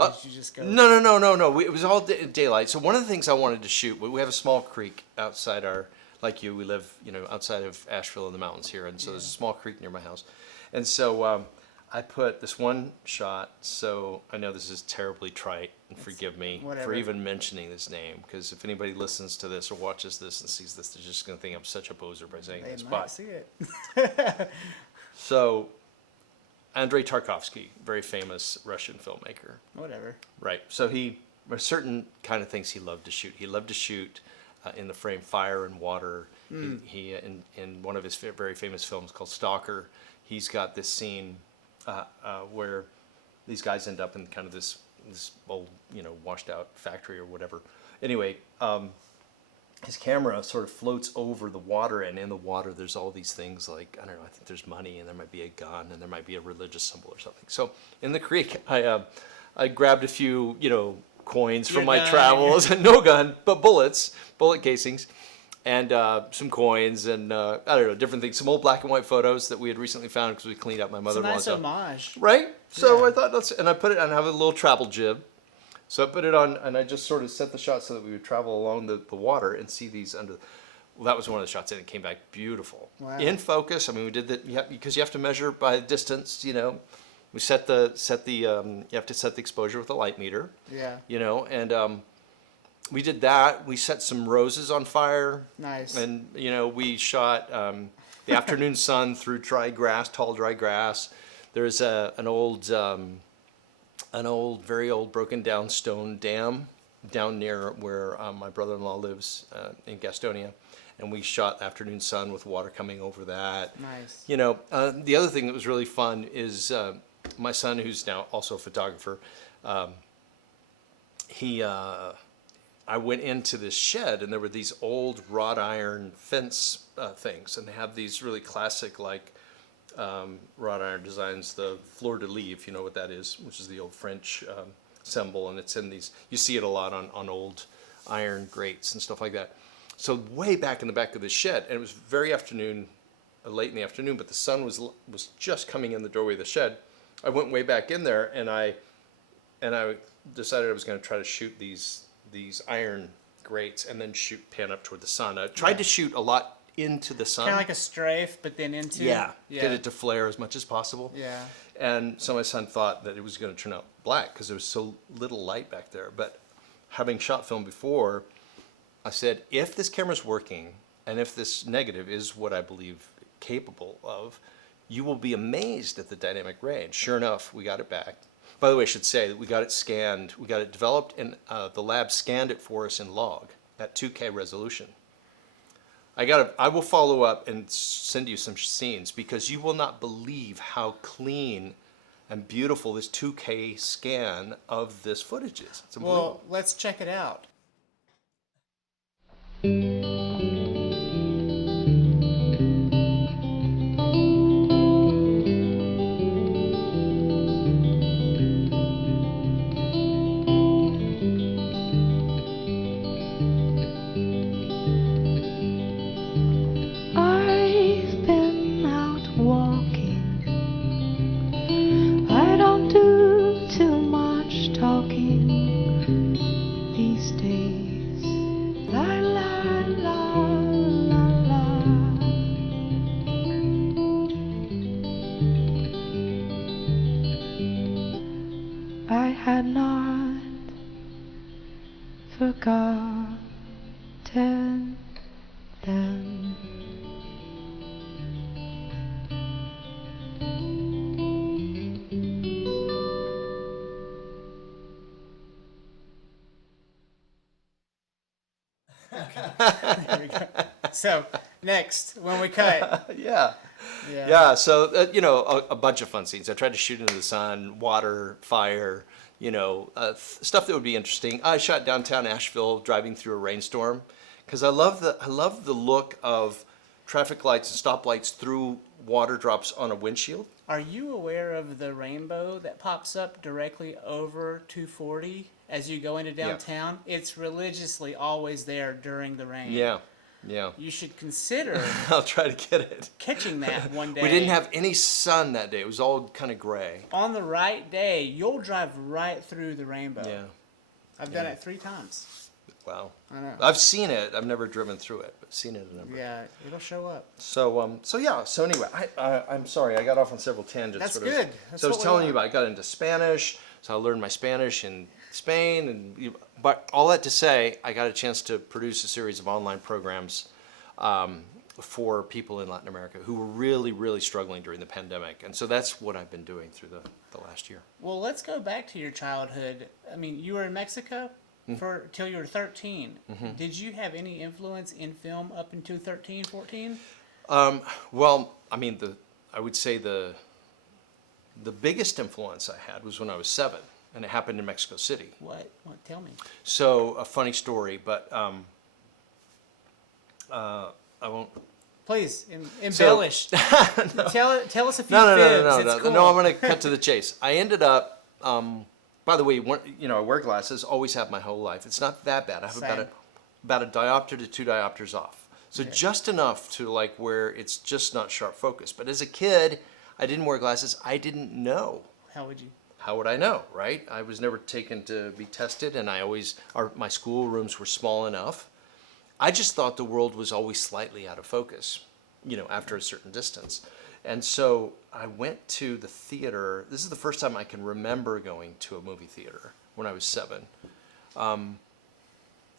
Or did you just go? No. It was all daylight. So one of the things I wanted to shoot, we have a small creek outside our, like you, we live, outside of Asheville in the mountains here, and so there's a small creek near my house, and so I put this one shot. So I know this is terribly trite, and forgive me for even mentioning this name, because if anybody listens to this or watches this and sees this, they're just going to think I'm such a poser by saying this. They might see it. So, Andrei Tarkovsky, very famous Russian filmmaker. Whatever. Right. So there are certain kind of things he loved to shoot. He loved to shoot in the frame fire and water. He in one of his very famous films called Stalker, he's got this scene where these guys end up in kind of this old, washed out factory or whatever. Anyway, his camera sort of floats over the water, and in the water there's all these things like, I don't know, I think there's money, and there might be a gun, and there might be a religious symbol or something. So in the creek, I grabbed a few, coins from my travels, and no gun, but bullet casings, and some coins, and I don't know, different things, some old black and white photos that we had recently found because we cleaned up my mother-in-law's. It's a nice homage. Right? So I thought, and I put it, and I have a little travel jib. So I put it on, and I just sort of set the shot so that we would travel along the water and see these under. Well, that was one of the shots, and it came back beautiful. Wow. In focus. I mean, we did that because you have to measure by distance. We set the you have to set the exposure with a light meter. Yeah. And we did that. We set some roses on fire. Nice. And we shot the afternoon sun through tall dry grass. There's an old, very old, broken down stone dam down near where my brother-in-law lives in Gastonia, and we shot afternoon sun with water coming over that. Nice. The other thing that was really fun is my son, who's now also a photographer. I went into this shed, and there were these old wrought iron fence things, and they have these really classic wrought iron designs, the fleur de lis, if you know what that is, which is the old French symbol, and it's in these, you see it a lot on old iron grates and stuff like that. So way back in the back of the shed, and it was very afternoon, late in the afternoon, but the sun was just coming in the doorway of the shed. I went way back in there, and I decided I was going to try to shoot these iron grates and then pan up toward the sun. I tried to shoot a lot into the sun. Kind of like a strafe, but then into... Yeah, get it to flare as much as possible. Yeah. And so my son thought that it was going to turn out black because there was so little light back there. But having shot film before, I said, if this camera's working, and if this negative is what I believe capable of, you will be amazed at the dynamic range. Sure enough, we got it back. By the way, I should say that we got it scanned, we got it developed, and the lab scanned it for us in log at 2K resolution. I will follow up and send you some scenes because you will not believe how clean and beautiful this 2K scan of this footage is. It's unbelievable. Well, let's check it out. Forgotten them. There we go. So next, when we cut. Yeah. So a bunch of fun scenes. I tried to shoot into the sun, water, fire. Stuff that would be interesting. I shot downtown Asheville driving through a rainstorm because I love the look of traffic lights and stoplights through water drops on a windshield. Are you aware of the rainbow that pops up directly over 240 as you go into downtown? Yeah. It's religiously always there during the rain. Yeah. Yeah. You should consider I'll try to get it. catching that one day. We didn't have any sun that day. It was all kind of gray. On the right day, you'll drive right through the rainbow. Yeah. I've done it 3 times. Wow. I know. I've seen it. I've never driven through it, but seen it a number. Yeah, it'll show up. So yeah. So anyway, I'm sorry. I got off on several tangents. That's but I was- good. That's so I was what we telling you want. about. I got into Spanish, so I learned my Spanish in Spain, but all that to say, I got a chance to produce a series of online programs for people in Latin America who were really, really struggling during the pandemic, and so that's what I've been doing through the last year. Well, let's go back to your childhood. I mean, you were in Mexico for till you were 13. Did you have any influence in film up until 13, 14? Well, I mean, I would say the biggest influence I had was when I was 7, and it happened in Mexico City. What? Tell me. So a funny story, but I won't. Please embellish. Tell us a few No, fibs. It's cool. no. I'm going to cut to the chase. I ended up. By the way, I wear glasses. Always have my whole life. It's not that bad. I have Same. about a diopter to 2 diopters off. So just enough to like where it's just not sharp focus. But as a kid, I didn't wear glasses. I didn't know. How would you? How would I know, right? I was never taken to be tested, and my school rooms were small enough. I just thought the world was always slightly out of focus, after a certain distance. And so I went to the theater. This is the first time I can remember going to a movie theater when I was 7.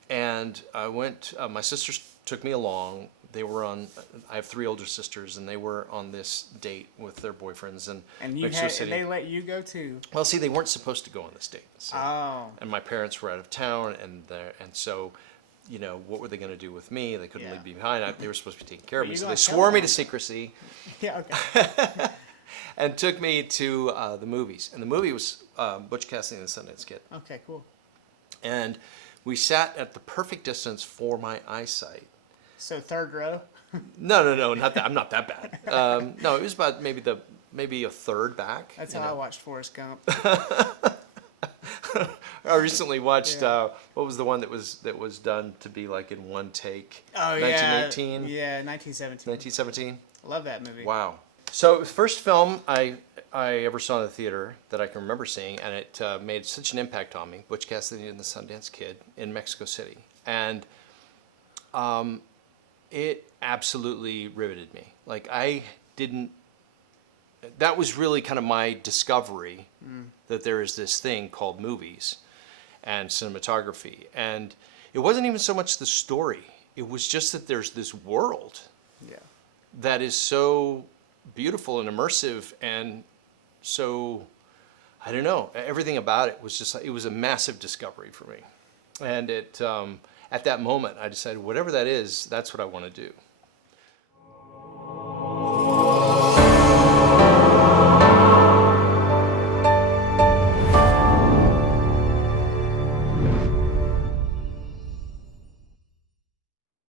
And I went, my sisters took me along. I have 3 older sisters, and they were on this date with their boyfriends in Mexico City. And they let you go too. Well, see, they weren't supposed to go on this date. So, Oh. and my parents were out of town, and so, what were they going to do with me? They couldn't Yeah. leave me behind. They were supposed to be taking care of But me, you're so gonna they tell swore me them. to secrecy Yeah. Okay. and took me to the movies. And the movie was Butch Cassidy and the Sundance Kid. Okay. Cool. And we sat at the perfect distance for my eyesight. So 3rd row. No, not that. I'm not that bad. No, it was about maybe a third back. That's how I watched Forrest Gump. I recently watched Yeah. what was the one that was done to be like in one take? Oh 1918? Yeah, 1917. 1917. Love that movie. Wow. So the first film I ever saw in the theater that I can remember seeing, and it made such an impact on me, Butch Cassidy and the Sundance Kid in Mexico City, and it absolutely riveted me. Like that was really kind of my discovery that there is this thing called movies and cinematography. And it wasn't even so much the story. It was just that there's this world Yeah. that is so beautiful and immersive, and so, I don't know, everything about it was just, it was a massive discovery for me. And at that moment, I decided whatever that is, that's what I want to do.